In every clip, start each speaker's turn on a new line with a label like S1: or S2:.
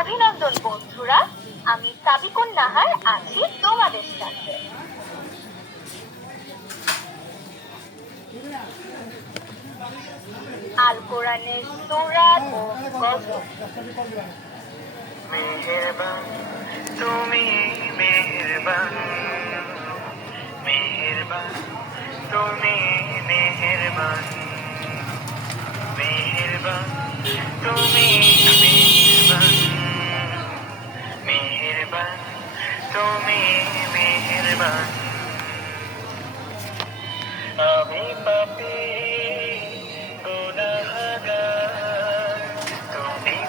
S1: অভিনন্দন, বন্ধুরা। আমি সাবিকুন নাহার আছি তোমাদের সাথে। আল কোরআনের সূরা ও
S2: তুমি মেহেরবান। মেহেরবান, তুমি মেহেরবান। মেহেরবান, তুমি আমি পাপি গুনাহগার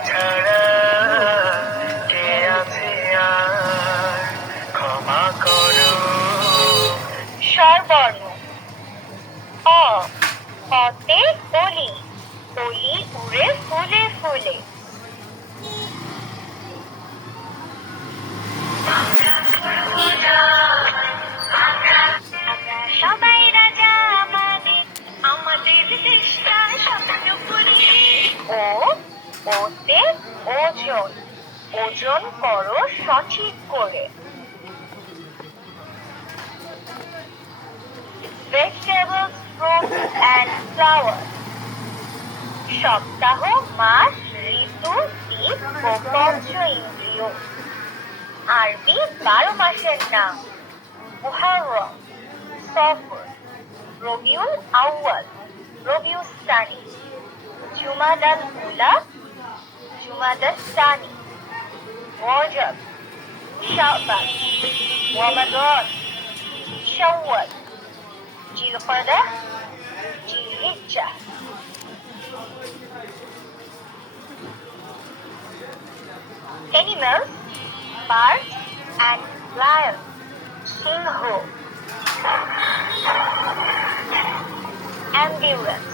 S2: ছাড়া কে আর ক্ষমা করো
S1: স্বরবর্ণ অ অতে অলি অলি উড়ে ফুলে ফুলে ওতে ওজন ওজন করো সঠিক করে। Vegetables, fruits and flowers. সপ্তাহ মাস ঋতু দিক ও পঞ্চ ইন্দ্রিয়। আরবি বারো মাসের নাম। মুহাররম সফর। রবিউল আউয়াল রবিউল সানি। জুমাদাল উলা Madastani, Rajab, Sha'ban, Ramadan, Shawwal, Jilqada, Jilhijjah. Animals, birds and lions, Singho, Ambulance.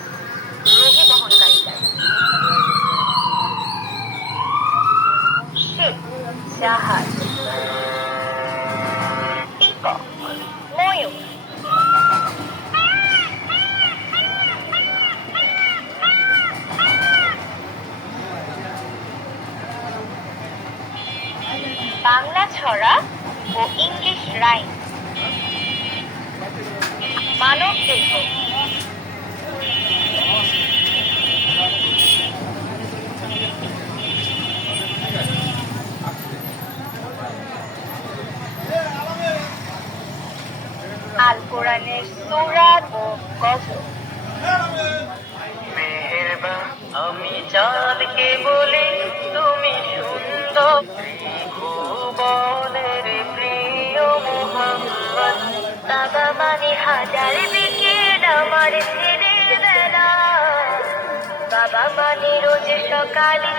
S1: জাহাজ ময়ূর বাংলা ছড়া ও ইংলিশ রাইম মানব দেহ আল কোরআনের সূরা ও গজল।
S2: মেহেরবান আমি চাঁদকে বলে তুমি সুন্দর ভুবনের প্রিয় মোহাম্মদ।
S1: বাবা মানে হাজার বিকেল আমার ছেলেবেলা। বাবা মানে রোজ সকালে